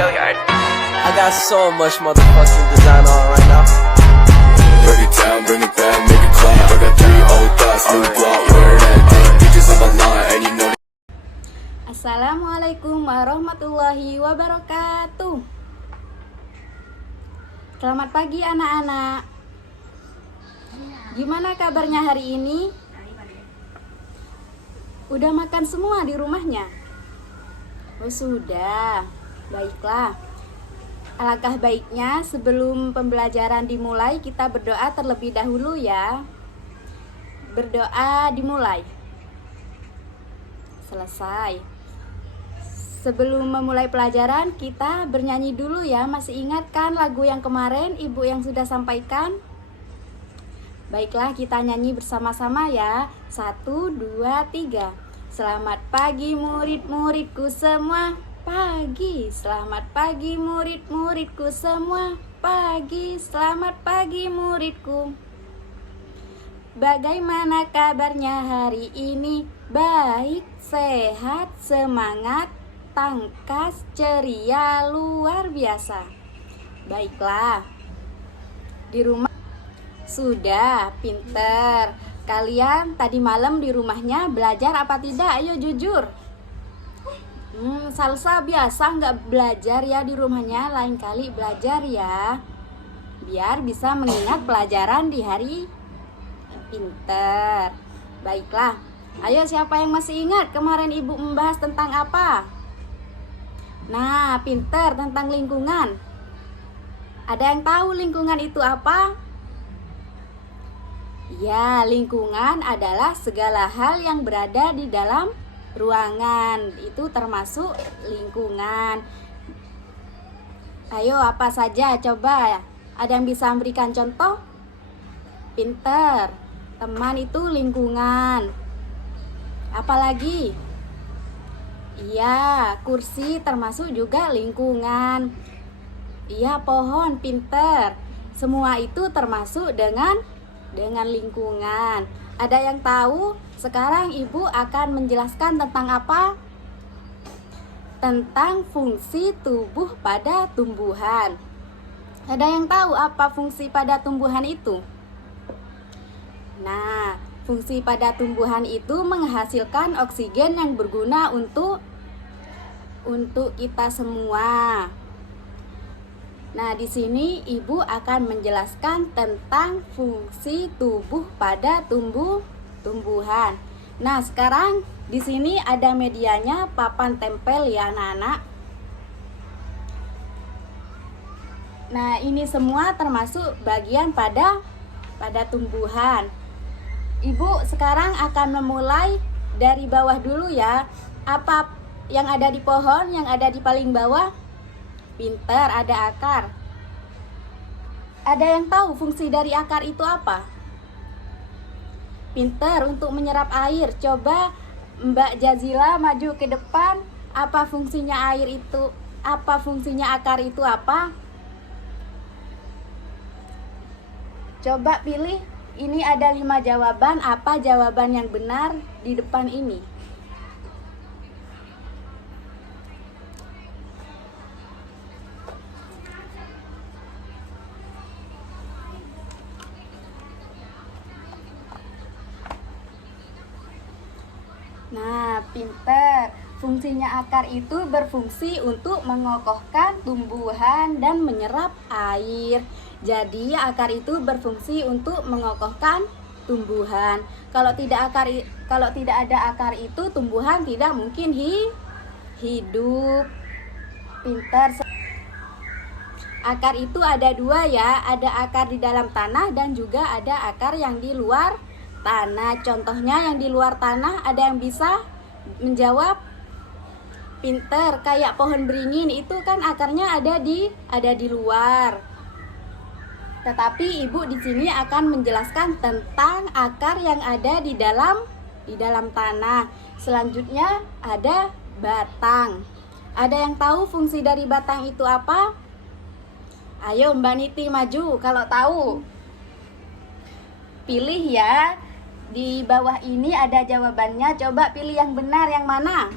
I got so much motherfucking design on right now. Break it down, bring it back, make it clap. I got 3 old thoughts, new block, where that thing. Bitches on my line, and you know. Assalamualaikum warahmatullahi wabarakatuh. Selamat pagi anak-anak. Gimana kabarnya hari ini? Udah makan semua di rumahnya? Oh sudah, baiklah. Alangkah baiknya sebelum pembelajaran dimulai kita berdoa terlebih dahulu ya. Berdoa dimulai. Selesai. Sebelum memulai pelajaran kita bernyanyi dulu ya. Masih ingat kan lagu yang kemarin ibu yang sudah sampaikan? Baiklah kita nyanyi bersama-sama ya. 1, 2, 3. Selamat pagi murid-muridku semua. Pagi. Selamat pagi murid-muridku semua. Pagi. Selamat pagi muridku. Bagaimana kabarnya hari ini? Baik, sehat, semangat, tangkas, ceria, luar biasa. Baiklah. Di rumah sudah pinter. Kalian tadi malam di rumahnya belajar apa tidak? Ayo jujur. Salsa biasa nggak belajar ya di rumahnya. Lain kali belajar ya. Biar bisa mengingat pelajaran di hari pinter. Baiklah. Ayo siapa yang masih ingat kemarin ibu membahas tentang apa? Nah, pinter tentang lingkungan. Ada yang tahu lingkungan itu apa? Ya, lingkungan adalah segala hal yang berada di dalam ruangan. Itu termasuk lingkungan. Ayo, apa saja? Coba. Ada yang bisa memberikan contoh? Pinter. Teman itu lingkungan. Apalagi? Iya, kursi termasuk juga lingkungan. Iya, pohon, pinter. Semua itu termasuk dengan lingkungan. Ada yang tahu? Sekarang ibu akan menjelaskan tentang apa? Tentang fungsi tubuh pada tumbuhan. Ada yang tahu apa fungsi pada tumbuhan itu? Nah, fungsi pada tumbuhan itu menghasilkan oksigen yang berguna untuk kita semua. Nah, di sini ibu akan menjelaskan tentang fungsi tubuh pada tumbuhan. Nah, sekarang di sini ada medianya, papan tempel ya anak-anak. Nah, ini semua termasuk bagian pada tumbuhan. Ibu sekarang akan memulai dari bawah dulu ya. Apa yang ada di pohon, yang ada di paling bawah? Pinter, ada akar. Ada yang tahu fungsi dari akar itu apa? Pinter, untuk menyerap air. Coba Mbak Jazila maju ke depan. Apa fungsinya air itu? Apa fungsinya akar itu apa? Coba pilih. Ini ada 5 jawaban. Apa jawaban yang benar di depan ini? Nah, pinter. Fungsinya akar itu berfungsi untuk mengokohkan tumbuhan dan menyerap air. Jadi akar itu berfungsi untuk mengokohkan tumbuhan. Kalau tidak ada akar itu tumbuhan tidak mungkin hidup. Pinter. Akar itu ada 2 ya. Ada akar di dalam tanah dan juga ada akar yang di luar tanah. Contohnya yang di luar tanah, ada yang bisa menjawab? Pinter, kayak pohon beringin itu kan akarnya ada di luar. Tetapi ibu di sini akan menjelaskan tentang akar yang ada di dalam tanah. Selanjutnya ada batang. Ada yang tahu fungsi dari batang itu apa? Ayo Mbak Niti maju kalau tahu. Pilih ya. Di bawah ini ada jawabannya. Coba pilih yang benar, yang mana?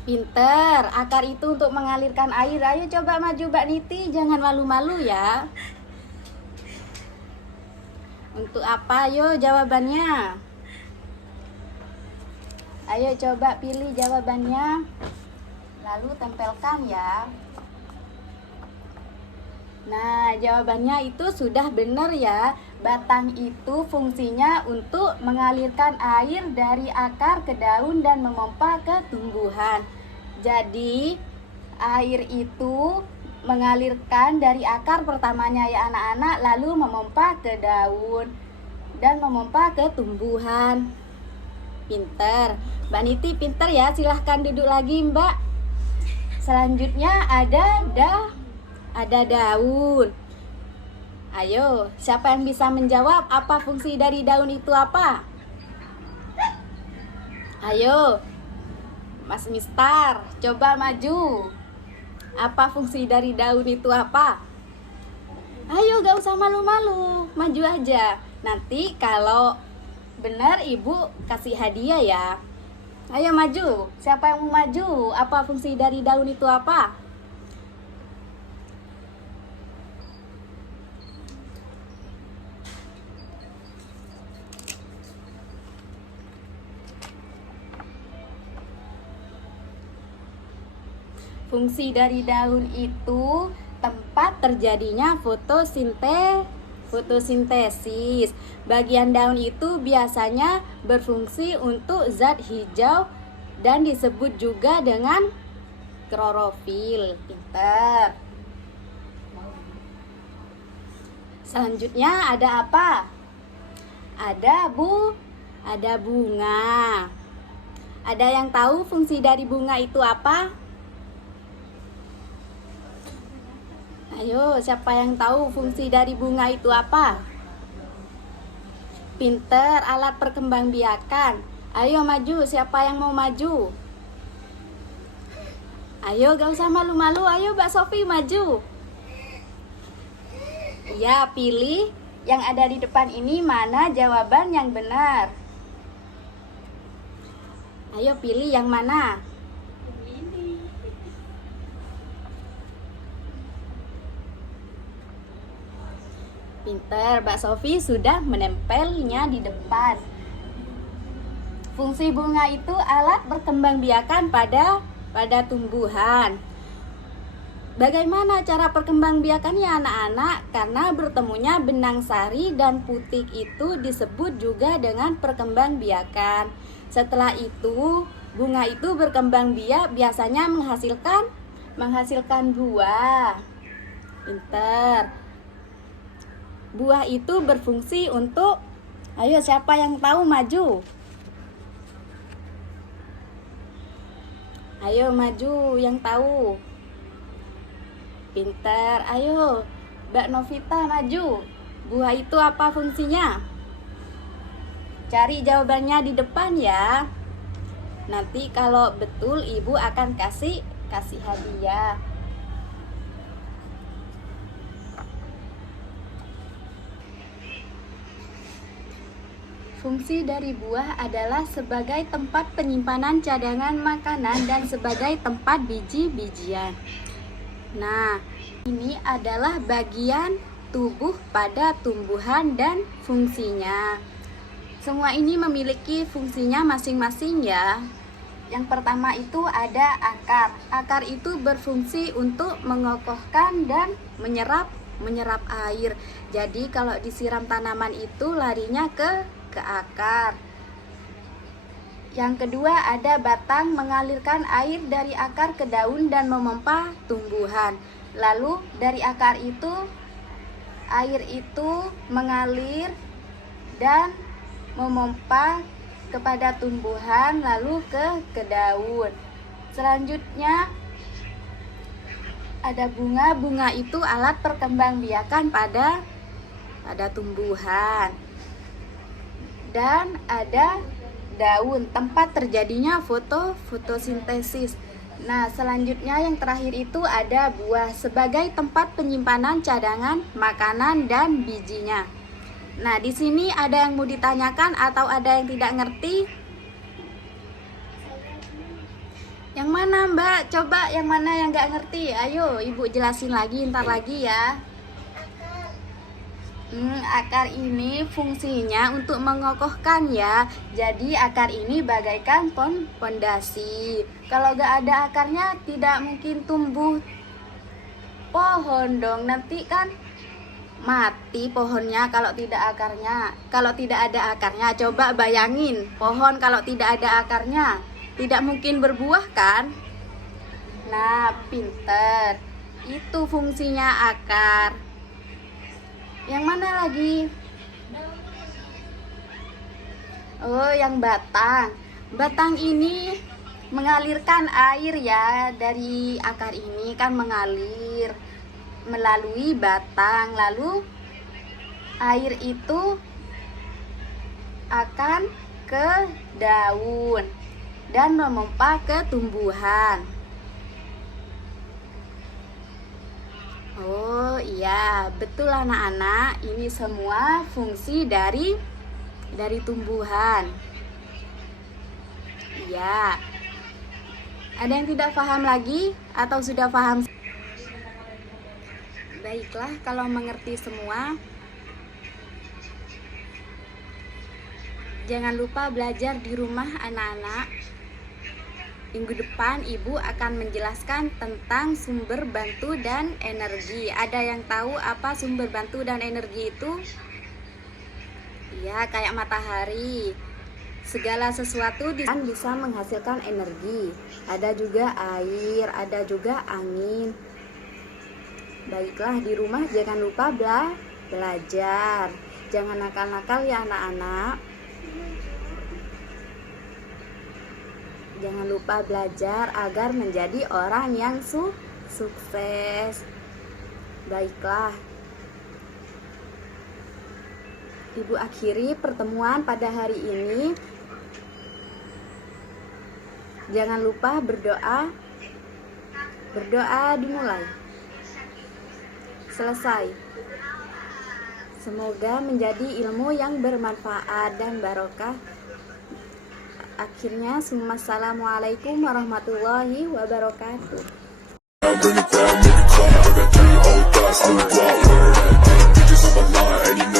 Pinter, akar itu untuk mengalirkan air. Ayo coba maju Mbak Niti, jangan malu-malu ya. Untuk apa? Ayo jawabannya. Ayo coba pilih jawabannya. Lalu tempelkan ya. Nah, jawabannya itu sudah benar ya. Batang itu fungsinya untuk mengalirkan air dari akar ke daun dan memompa ke tumbuhan. Jadi, air itu mengalirkan dari akar pertamanya ya anak-anak, lalu memompa ke daun dan memompa ke tumbuhan. Pinter. Mbak Niti pinter ya, silahkan duduk lagi Mbak. Selanjutnya ada daun. Ayo, siapa yang bisa menjawab apa fungsi dari daun itu apa? Ayo, Mas Mistar, coba maju. Apa fungsi dari daun itu apa? Ayo, gak usah malu-malu, maju aja. Nanti kalau benar ibu kasih hadiah ya. Ayo maju, siapa yang mau maju? Apa fungsi dari daun itu apa? Fungsi dari daun itu tempat terjadinya fotosintesis. Bagian daun itu biasanya berfungsi untuk zat hijau dan disebut juga dengan klorofil. Pinter. Selanjutnya ada apa? Ada bunga. Ada yang tahu fungsi dari bunga itu apa? Ayo, siapa yang tahu fungsi dari bunga itu apa? Pinter, alat perkembangbiakan. Ayo maju, siapa yang mau maju? Ayo, gak usah malu-malu. Ayo Mbak Sofi maju. Ya, pilih yang ada di depan ini mana jawaban yang benar. Ayo pilih yang mana? Pinter, Mbak Sofi sudah menempelnya di depan. Fungsi bunga itu alat berkembangbiakan pada tumbuhan. Bagaimana cara perkembangbiakannya anak-anak? Karena bertemunya benang sari dan putik itu disebut juga dengan perkembangbiakan. Setelah itu, bunga itu berkembang biak biasanya menghasilkan buah. Pinter. Buah itu berfungsi untuk, ayo siapa yang tahu maju? Ayo maju yang tahu. Pinter, ayo Mbak Novita maju. Buah itu apa fungsinya? Cari jawabannya di depan ya. Nanti kalau betul ibu akan kasih hadiah. Fungsi dari buah adalah sebagai tempat penyimpanan cadangan makanan dan sebagai tempat biji-bijian. Nah, ini adalah bagian tubuh pada tumbuhan dan fungsinya. Semua ini memiliki fungsinya masing-masing ya. Yang pertama itu ada akar. Akar itu berfungsi untuk mengokohkan dan menyerap air. Jadi kalau disiram tanaman itu larinya ke akar. Yang kedua ada batang, mengalirkan air dari akar ke daun dan memompa tumbuhan. Lalu dari akar itu air itu mengalir dan memompa kepada tumbuhan lalu ke daun. Selanjutnya ada bunga. Bunga itu alat perkembangbiakan pada tumbuhan. Dan ada daun, tempat terjadinya fotosintesis. Nah, selanjutnya yang terakhir itu ada buah sebagai tempat penyimpanan cadangan makanan dan bijinya. Nah, di sini ada yang mau ditanyakan atau ada yang tidak ngerti? Yang mana Mbak? Coba yang mana yang nggak ngerti? Ayo Ibu jelasin lagi ntar lagi ya. Akar ini fungsinya untuk mengokohkan ya. Jadi akar ini bagaikan pondasi. Kalau nggak ada akarnya tidak mungkin tumbuh pohon dong. Nanti kan mati pohonnya kalau tidak akarnya. Kalau tidak ada akarnya, coba bayangin pohon kalau tidak ada akarnya, tidak mungkin berbuah kan? Nah, pinter. Itu fungsinya akar. Yang mana lagi? Oh, yang batang. Batang ini mengalirkan air ya. Dari akar ini kan mengalir melalui batang. Lalu air itu akan ke daun dan memompa ke tumbuhan. Oh iya, betul anak-anak. Ini semua fungsi dari tumbuhan. Iya. Ada yang tidak paham lagi atau sudah paham? Baiklah, kalau mengerti semua, jangan lupa belajar di rumah anak-anak. Minggu depan Ibu akan menjelaskan tentang sumber bantu dan energi. Ada yang tahu apa sumber bantu dan energi itu? Ya, kayak matahari. Segala sesuatu bisa menghasilkan energi. Ada juga air, ada juga angin. Baiklah, di rumah jangan lupa belajar. Jangan nakal-nakal ya anak-anak. Jangan lupa belajar agar menjadi orang yang sukses. Baiklah, Ibu akhiri pertemuan pada hari ini. Jangan lupa berdoa. Berdoa dimulai. Selesai. Semoga menjadi ilmu yang bermanfaat dan barokah. Akhirnya, assalamualaikum warahmatullahi wabarakatuh. Bring it down, make it clap. I got 3 old thoughts, new block, where that thing. Bitches on my line, and you know